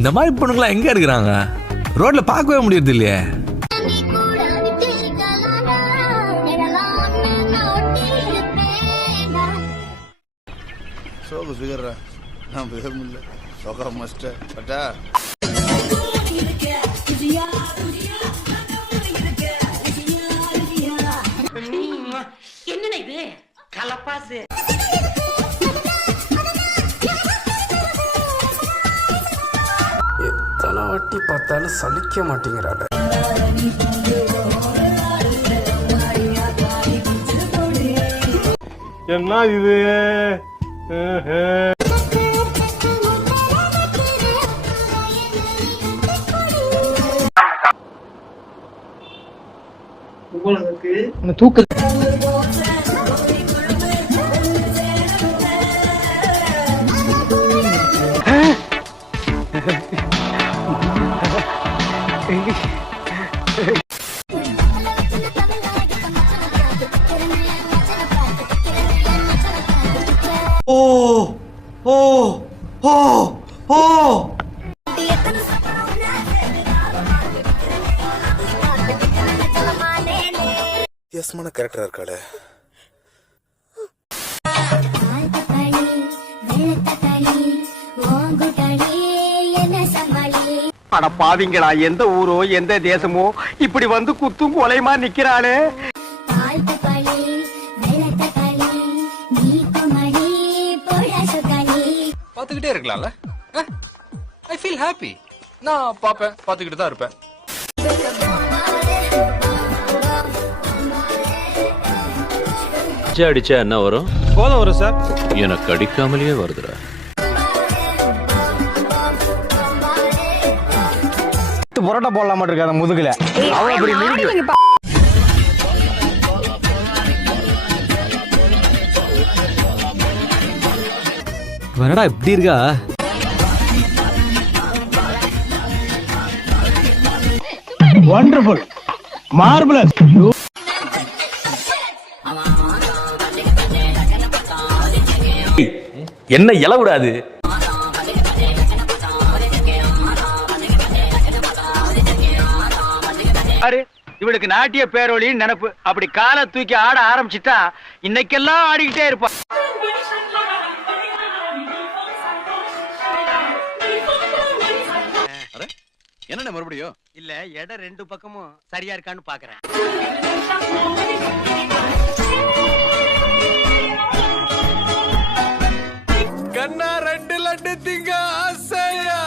இந்த மாதிரி பொண்ணுங்களா எங்க இருக்கிறாங்க? ரோட்ல பார்க்கவே முடியறது இல்லையே. சோக ஃபிகர்ரா நான் வேகம் இல்லை சோகா மஸ்டர் பட்டா என்னடா இது கலப்பாசு. எத்தனை வாட்டி பார்த்தாலும் சலிக்க மாட்டேங்கிறாள். என்ன இது? தூக்கு வித்தியாசமான கேரக்டரா இருக்காளே. அட பாவிங்களா, எந்த ஊரோ எந்த தேசமோ இப்படி வந்து குத்தும் கொலைமா நிக்கிறாளே. பாத்துக்கிட்டே இருக்கலாம்ல. I feel happy. நான் பாப்பேன், பாத்துக்கிட்டு தான் இருப்பேன். அடிச்சா என்ன வரும்? கோலம் வரும் சார். எனக்கு அடிக்காமலேயே வருதுடா. புரோட்டா போடலாமா இருக்கு அந்த முதுகுல. என்னடா இப்படி இருக்கா? Wonderful marvellous. என்ன இல விடாது. இவளுக்கு நாட்டிய பேரோலி நினைப்பு. அப்படி காலை தூக்கி ஆட ஆரம்பிச்சுட்டா இன்னைக்கெல்லாம் ஆடிக்கிட்டே இருப்பா. என்ன மறுபடியும் இல்ல, இடம் ரெண்டு பக்கமும் சரியா இருக்கான்னு பாக்குறேன். கண்ணா 2 லட்டு திங்க ஆசையா.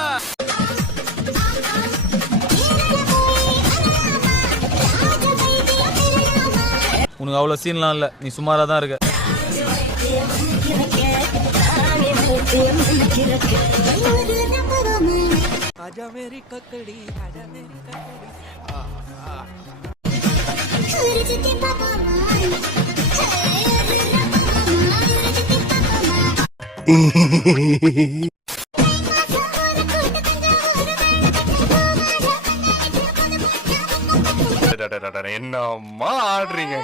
உனக்கு அவ்வளவு சீன்லாம் இல்ல, நீ சுமாரா தான் இருக்க. என்னம்மா ஆடுறீங்க?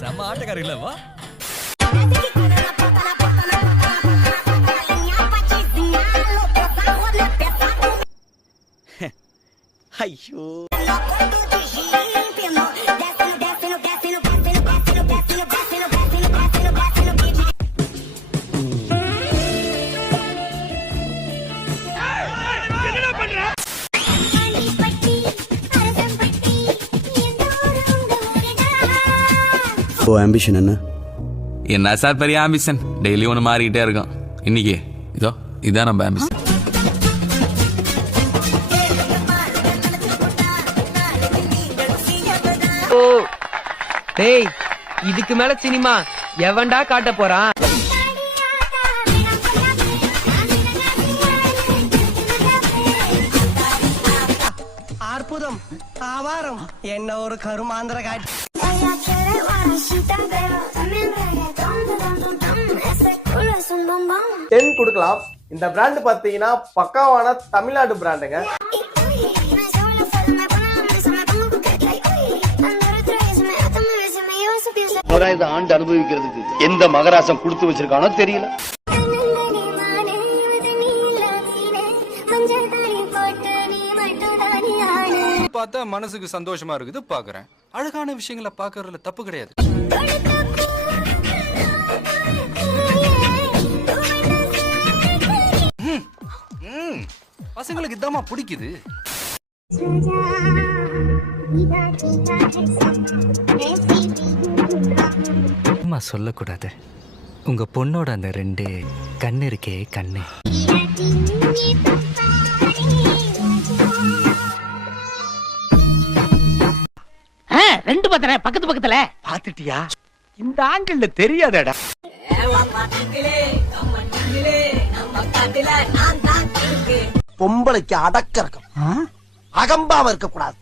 செம்ம ஆட்டக்காரர் இல்லவா? ஐயோ, ஆம்பிஷன் என்ன? என்ன சார் பெரிய ஆம்பிஷன்? டெய்லி ஒன்று மாறிக்கிட்டே இருக்கும். இன்னைக்கு இதோ இதான் நம்ம ஆம்பிஷன். டேய், இதுக்கு மேல சினிமா எவன்டா காட்ட போறான்? அற்புதம், ஆவாரம், என்ன ஒரு கருமாந்திர காட்சி. டென் கொடுக்கலாம். இந்த பிராண்ட் பாத்தீங்கன்னா பக்காவான தமிழ்நாடு பிராண்டுங்க. ஆண்டு அனுபவிக்கிறதுக்கு எந்த மகராசம் கொடுத்து வச்சிருக்கானோ தெரியல. பார்த்தா மனசுக்கு சந்தோஷமா இருக்குது பாக்குறேன். அழகான விஷயங்களை பாக்குறதுல தப்பு கிடையாது. பசங்களுக்கு இதாம்மா பிடிக்குது. அம்மா சொல்லக்கூடாது. உங்க பொண்ணோட அந்த 2 கண்ணு இருக்கே கண்ணு. ரெண்டு பத்திர பக்கத்து பக்கத்துல பாத்துட்டியா? இந்த ஆங்கிள் தெரியாதடா. பொம்பளைக்கு அடக்க இருக்கும், அகம்பாவ இருக்க கூடாது.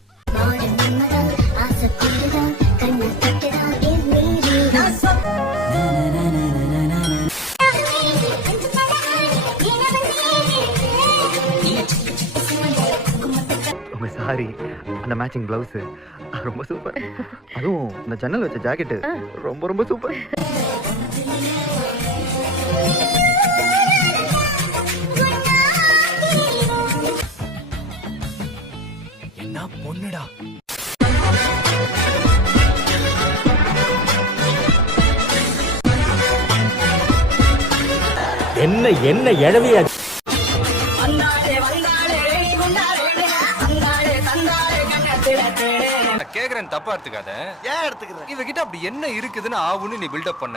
சாரி, அந்த மேட்சிங் பிளவுஸ் ரொம்ப சூப்பர். அதுவும் இந்த ஜன்னல் வச்ச ஜாக்கெட் ரொம்ப ரொம்ப சூப்பர். என்ன பொண்ணுடா. என்ன எழவியா கேக்குறேன், தப்பா எடுத்துக்காத. ஏன் எடுத்துக்கிறேன்? இவகிட்ட அப்படி என்ன இருக்குதுன்னு ஆவுன்னு நீ பில்டப் பண்ண.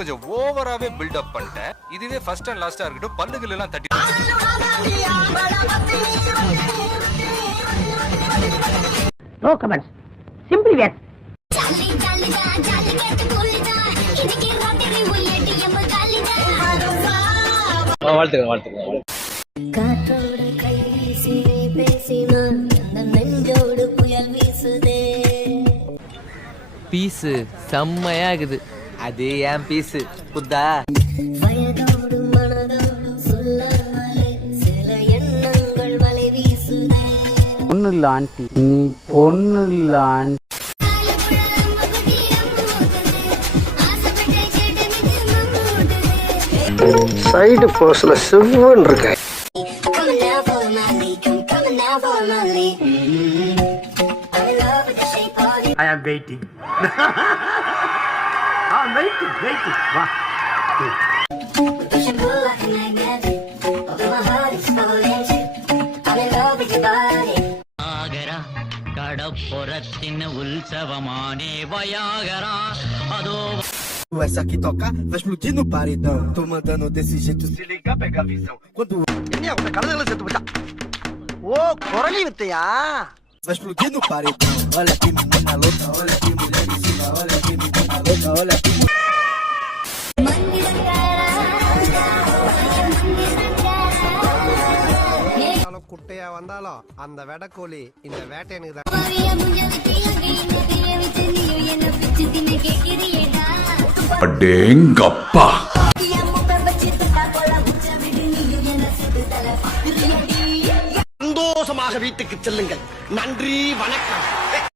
கொஞ்சம் ஓவராவே பில்டப் பண்ணிட்டேன். இதுவே ஃபர்ஸ்ட் அண்ட் லாஸ்டா இருக்கட்டும். பல்லுகள் எல்லாம் தட்டி நோ கமெண்ட்ஸ், சிம்பிளி வேட். காற்றோடு கை வீசி பேசினான், நெஞ்சோடு புயல் வீசுதே. பீஸு செம்மையா இருக்குது. அது ஏன் பீஸு புத்தா? வயதோடு மனதோடு சொல்லாமலே சில எண்ணங்கள் வலை வீசுதே. பொண்ணு இல்ல ஆண்டி, நீ பொண்ணு இல்ல ஆண்டி. சைடு போஸ்ல சிவன் இருக்க. I am waiting. I'm waiting. வா. கடப்புறத்தின் உற்சவமானே வயாகரா அதோ. Essa aqui toca, vai explodir no paredão. Tô mandando desse jeito, se ligar, pega a visão. Quando என்ன உங்க கழுதைகளை செத்து போச்சா? ஓ, குரலி வித்தையா? Vai explodir no paredão. Olha que menina louca, olha que mulher em cima, olha que menina louca, olha que. குட்டையா வந்தாலும் அந்த வெடக்கோழி இந்த வேட்டையனுக்கு தான். அடேங்கப்பா. சந்தோஷமாக வீட்டுக்கு செல்லுங்கள். நன்றி, வணக்கம்.